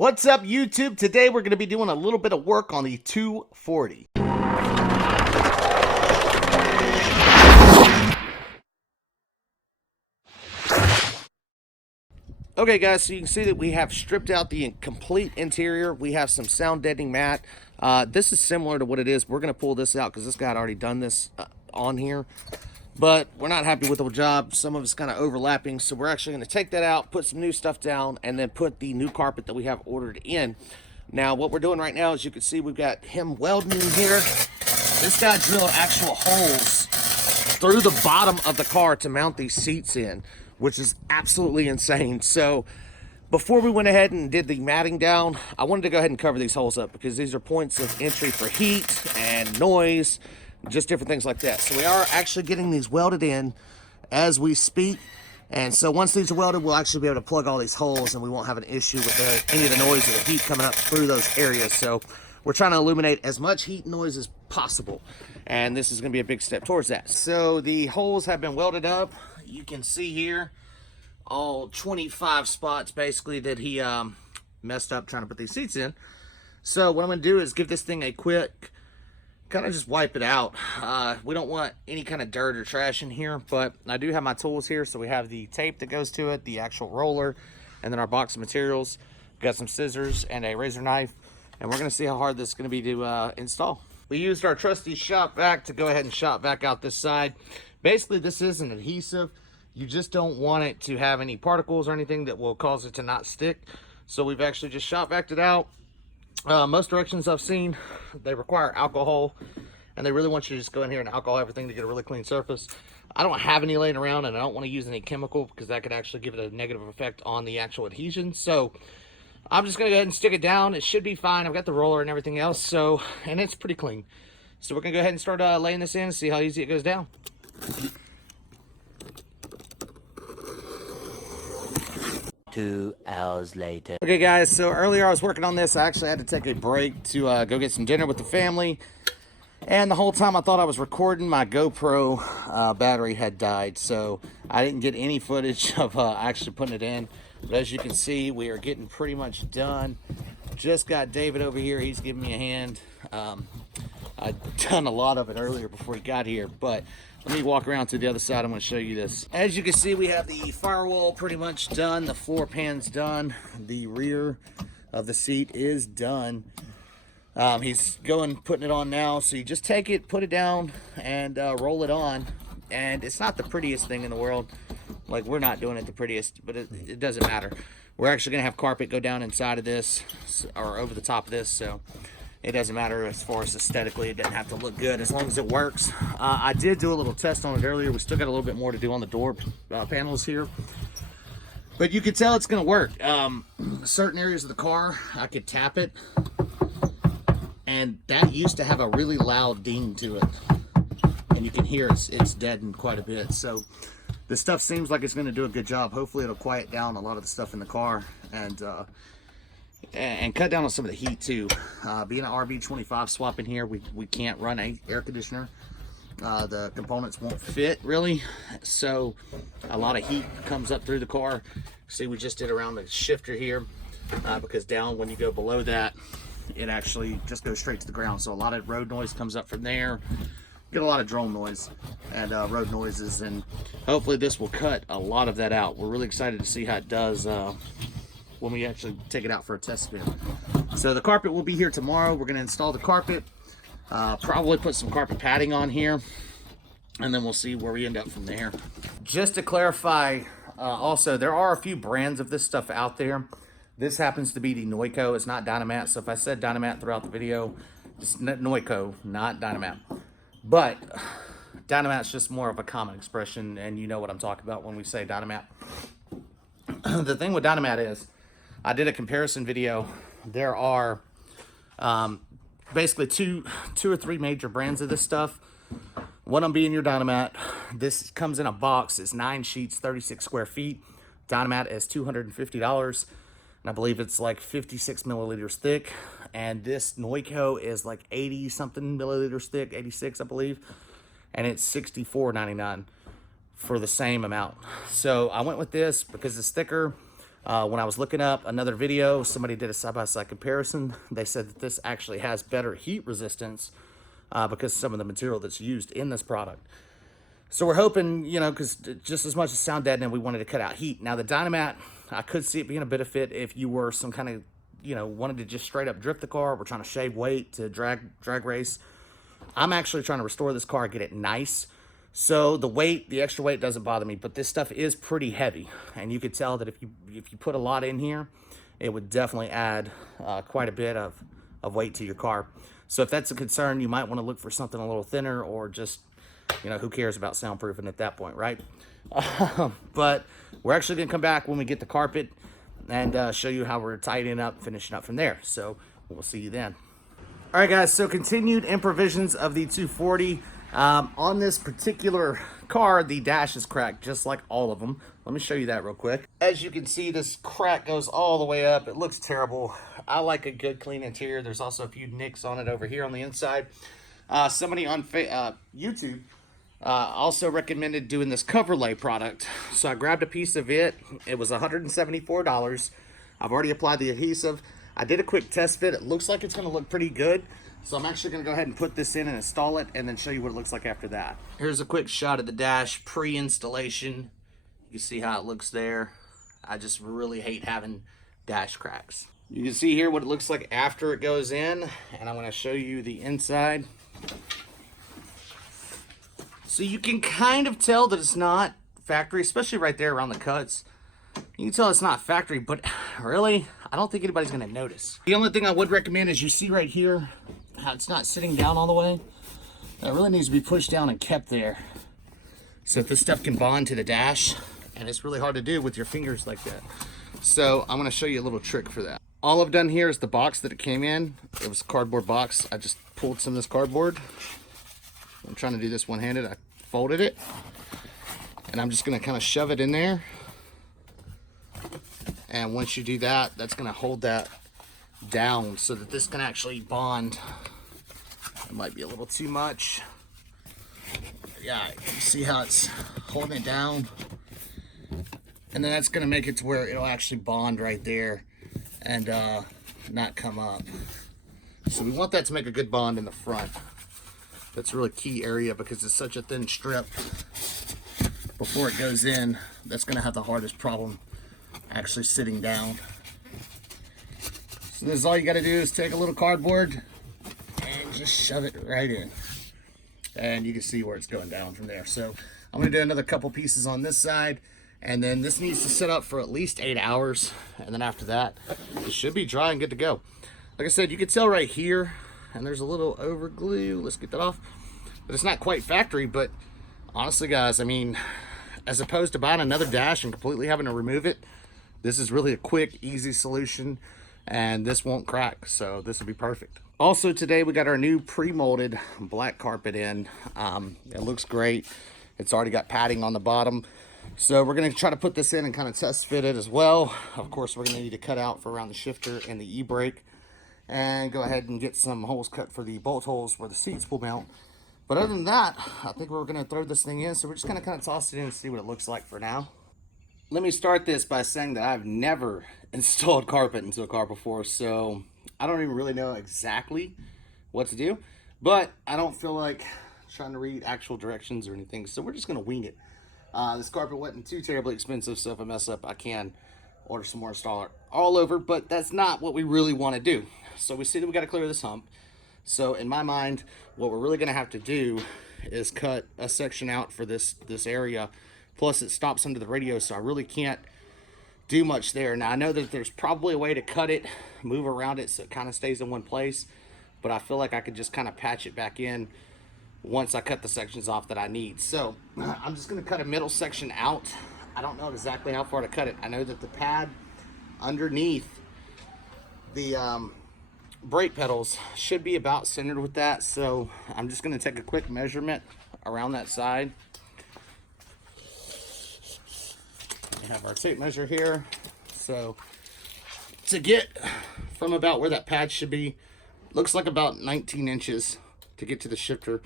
What's up, YouTube? Today we're going to be doing a little bit of work on the 240. Okay guys, so you can see that we have stripped out the complete interior. We have some sound deadening mat. This is similar to what it is. We're going to pull this out because this guy had already done this on here. But we're not happy with the job. Some of it's kind of overlapping, so we're actually going to take that out, put some new stuff down, and then put the new carpet that we have ordered in. Now, what we're doing right now, as you can see, we've got him welding in here. This guy drilled actual holes through the bottom of the car to mount these seats in, which is absolutely insane. So before we went ahead and did the matting down, I wanted to go ahead and cover these holes up because these are points of entry for heat and noise, just different things like that. So we are actually getting these welded in as we speak. And so once these are welded, we'll actually be able to plug all these holes and we won't have an issue with any of the noise or the heat coming up through those areas. So we're trying to eliminate as much heat and noise as possible. And this is going to be a big step towards that. So the holes have been welded up. You can see here all 25 spots basically that he messed up trying to put these seats in. So what I'm going to do is give this thing a quick kind of just wipe it out. We don't want any kind of dirt or trash in here, but I do have my tools here. So we have the tape that goes to it, the actual roller, and then our box of materials. We've got some scissors and a razor knife, and we're going to see how hard this is going to be to install. We used our trusty shop vac to go ahead and shop vac out this side. Basically, this is an adhesive. You just don't want it to have any particles or anything that will cause it to not stick. So we've actually just shop vaced it out. Most directions I've seen, they require alcohol, and they really want you to just go in here and alcohol everything to get a really clean surface. I don't have any laying around, and I don't want to use any chemical because that could actually give it a negative effect on the actual adhesion. So I'm just going to go ahead and stick it down. It should be fine. I've got the roller and everything else, so, and it's pretty clean. So we're going to go ahead and start laying this in and see how easy it goes down. 2 hours later. Okay guys, so earlier I was working on this. I actually had to take a break to go get some dinner with the family, and the whole time I thought I was recording, my GoPro battery had died, so I didn't get any footage of actually putting it in. But as you can see, we are getting pretty much done. Just got David over here, he's giving me a hand. I'd done a lot of it earlier before he got here, but let me walk around to the other side. I'm going to show you this. As you can see, we have the firewall pretty much done. The floor pan's done. The rear of the seat is done. He's putting it on now. So you just take it, put it down, and roll it on. And it's not the prettiest thing in the world. Like, we're not doing it the prettiest, but it doesn't matter. We're actually going to have carpet go down inside of this, or over the top of this, so it doesn't matter as far as aesthetically. It doesn't have to look good as long as it works. I did do a little test on it earlier. We still got a little bit more to do on the door panels here, but you can tell it's going to work. Certain areas of the car, I could tap it, and that used to have a really loud ding to it, and you can hear it's deadened quite a bit. So this stuff seems like it's going to do a good job. Hopefully it'll quiet down a lot of the stuff in the car and cut down on some of the heat too. Being an RB25 swap in here, we can't run a air conditioner. The components won't fit really, so a lot of heat comes up through the car. See, we just did around the shifter here because down when you go below that, it actually just goes straight to the ground. So a lot of road noise comes up from there. Get a lot of drone noise and road noises, and hopefully this will cut a lot of that out. We're really excited to see how it does when we actually take it out for a test spin. So the carpet will be here tomorrow. We're going to install the carpet, probably put some carpet padding on here, and then we'll see where we end up from there. Just to clarify, also, there are a few brands of this stuff out there. This happens to be the Noiko. It's not Dynamat, so if I said Dynamat throughout the video, it's Noiko, not Dynamat. But Dynamat's just more of a common expression, and you know what I'm talking about when we say Dynamat. The thing with Dynamat is, I did a comparison video. There are basically two or three major brands of this stuff. One of them being your Dynamat. This comes in a box. It's 9 sheets, 36 square feet. Dynamat is $250. And I believe it's like 56 milliliters thick. And this Noiko is like 80 something milliliters thick, 86 I believe. And it's $64.99 for the same amount. So I went with this because it's thicker. When I was looking up another video, somebody did a side-by-side comparison. They said that this actually has better heat resistance because of some of the material that's used in this product. So we're hoping, you know, because just as much as sound deadening, we wanted to cut out heat. Now the Dynamat, I could see it being a bit of fit if you were some kind of, you know, wanted to just straight up drift the car. We're trying to shave weight to drag race. I'm actually trying to restore this car, get it nice. So the weight, the extra weight doesn't bother me, but this stuff is pretty heavy. And you could tell that if you put a lot in here, it would definitely add quite a bit of weight to your car. So if that's a concern, you might want to look for something a little thinner, or just, you know, who cares about soundproofing at that point, right? But we're actually going to come back when we get the carpet and show you how we're tidying up, finishing up from there. So we'll see you then. All right, guys, so continued improvisions of the 240. On this particular car, the dash is cracked, just like all of them. Let me show you that real quick. As you can see, this crack goes all the way up. It looks terrible. I like a good, clean interior. There's also a few nicks on it over here on the inside. Somebody on YouTube also recommended doing this cover lay product. So I grabbed a piece of it. It was $174. I've already applied the adhesive. I did a quick test fit. It looks like it's going to look pretty good. So I'm actually going to go ahead and put this in and install it, and then show you what it looks like after that. Here's a quick shot of the dash pre-installation. You see how it looks there. I just really hate having dash cracks. You can see here what it looks like after it goes in, and I'm going to show you the inside. So you can kind of tell that it's not factory, especially right there around the cuts. You can tell it's not factory, but really, I don't think anybody's going to notice. The only thing I would recommend is, you see right here how it's not sitting down all the way. That really needs to be pushed down and kept there so that this stuff can bond to the dash, and it's really hard to do with your fingers like that. So I'm going to show you a little trick for that. All I've done here is the box that it came in. It was a cardboard box. I just pulled some of this cardboard. I'm trying to do this one-handed. I folded it, and I'm just going to kind of shove it in there. And once you do that, that's going to hold that down so that this can actually bond. It might be a little too much. Yeah, you see how it's holding it down? And then that's going to make it to where it'll actually bond right there and not come up. So we want that to make a good bond in the front. That's a really key area because it's such a thin strip. Before it goes in, that's going to have the hardest problem actually sitting down. So this is all you got to do, is take a little cardboard and just shove it right in, and you can see where it's going down from there. So I'm going to do another couple pieces on this side, and then this needs to sit up for at least 8 hours, and then after that it should be dry and good to go. Like I said, you can tell right here, and there's a little over glue. Let's get that off. But it's not quite factory. But honestly, guys, I mean, as opposed to buying another dash and completely having to remove it, this is really a quick, easy solution, and this won't crack, so this will be perfect. Also today, we got our new pre-molded black carpet in. It looks great. It's already got padding on the bottom. So we're gonna try to put this in and kind of test fit it as well. Of course, we're gonna need to cut out for around the shifter and the e-brake, and go ahead and get some holes cut for the bolt holes where the seats will mount. But other than that, I think we're gonna throw this thing in. So we're just gonna kind of toss it in and see what it looks like for now. Let me start this by saying that I've never installed carpet into a car before, so I don't even really know exactly what to do, but I don't feel like trying to read actual directions or anything, so we're just gonna wing it. This carpet wasn't too terribly expensive, so if I mess up, I can order some more installer all over, but that's not what we really want to do. So we see that we got to clear this hump. So in my mind, what we're really going to have to do is cut a section out for this area. Plus it stops under the radio, so I really can't do much there. Now I know that there's probably a way to cut it, move around it so it kind of stays in one place, but I feel like I could just kind of patch it back in once I cut the sections off that I need. So I'm just going to cut a middle section out. I don't know exactly how far to cut it. I know that the pad underneath the brake pedals should be about centered with that, so I'm just going to take a quick measurement around that side. We have our tape measure here. So to get from about where that pad should be, looks like about 19 inches to get to the shifter.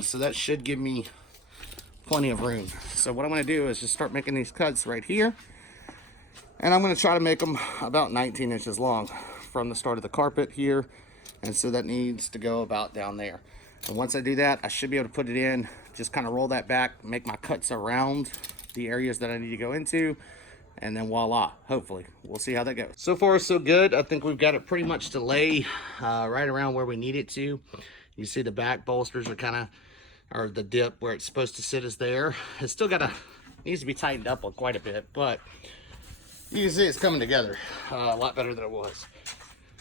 So that should give me plenty of room. So what I'm going to do is just start making these cuts right here, And I'm going to try to make them about 19 inches long from the start of the carpet here. And so that needs to go about down there. And once I do that, I should be able to put it in, just kind of roll that back, make my cuts around the areas that I need to go into. And then voila, hopefully. We'll see how that goes. So far, so good. I think we've got it pretty much to lay right around where we need it to. You see the back bolsters are kind of, or the dip where it's supposed to sit is there. It's still needs to be tightened up on quite a bit, but you can see it's coming together a lot better than it was.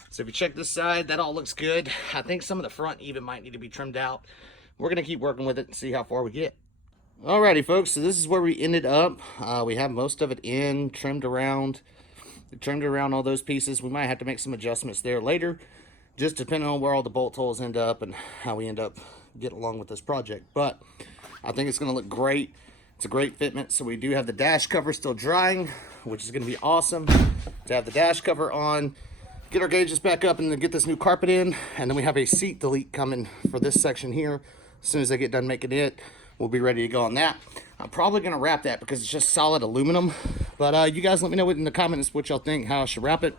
So if you check this side, that all looks good. I think some of the front even might need to be trimmed out. We're going to keep working with it and see how far we get. Alrighty, folks, so this is where we ended up. We have most of it in, trimmed around all those pieces. We might have to make some adjustments there later, just depending on where all the bolt holes end up and how we end up getting along with this project. But I think it's going to look great. It's a great fitment. So we do have the dash cover still drying, which is going to be awesome to have the dash cover on. Get our gauges back up and then get this new carpet in. And then we have a seat delete coming for this section here. As soon as I get done making it, we'll be ready to go on that. I'm probably going to wrap that because it's just solid aluminum. But you guys let me know in the comments what y'all think, how I should wrap it.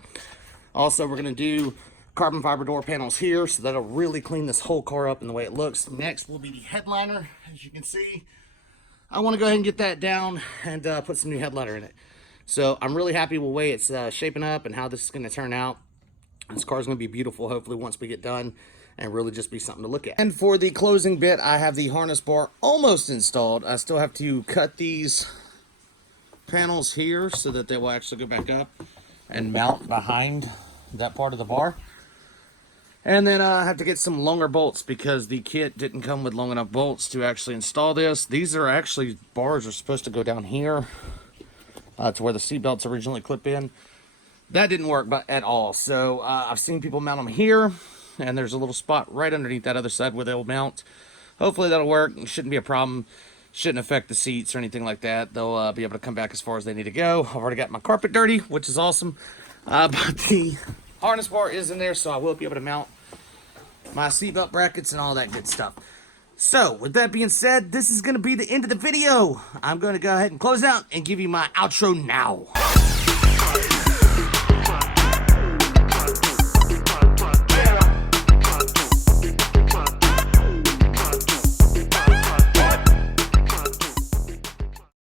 Also, we're going to do carbon fiber door panels here, so that'll really clean this whole car up in the way it looks. Next will be the headliner. As you can see, I want to go ahead and get that down and put some new headliner in it. So I'm really happy with the way it's shaping up and how this is going to turn out. This car is going to be beautiful, hopefully, once we get done, and really just be something to look at. And for the closing bit, I have the harness bar almost installed. I still have to cut these panels here so that they will actually go back up and mount behind that part of the bar. And then I have to get some longer bolts because the kit didn't come with long enough bolts to actually install this. These are actually, bars are supposed to go down here to where the seat belts originally clip in. That didn't work at all. So I've seen people mount them here, and there's a little spot right underneath that other side where they'll mount. Hopefully that'll work. It shouldn't be a problem. Shouldn't affect the seats or anything like that. They'll be able to come back as far as they need to go. I've already got my carpet dirty, which is awesome. But the harness bar is in there, so I will be able to mount my seatbelt brackets and all that good stuff. So, with that being said, this is going to be the end of the video. I'm going to go ahead and close out and give you my outro now.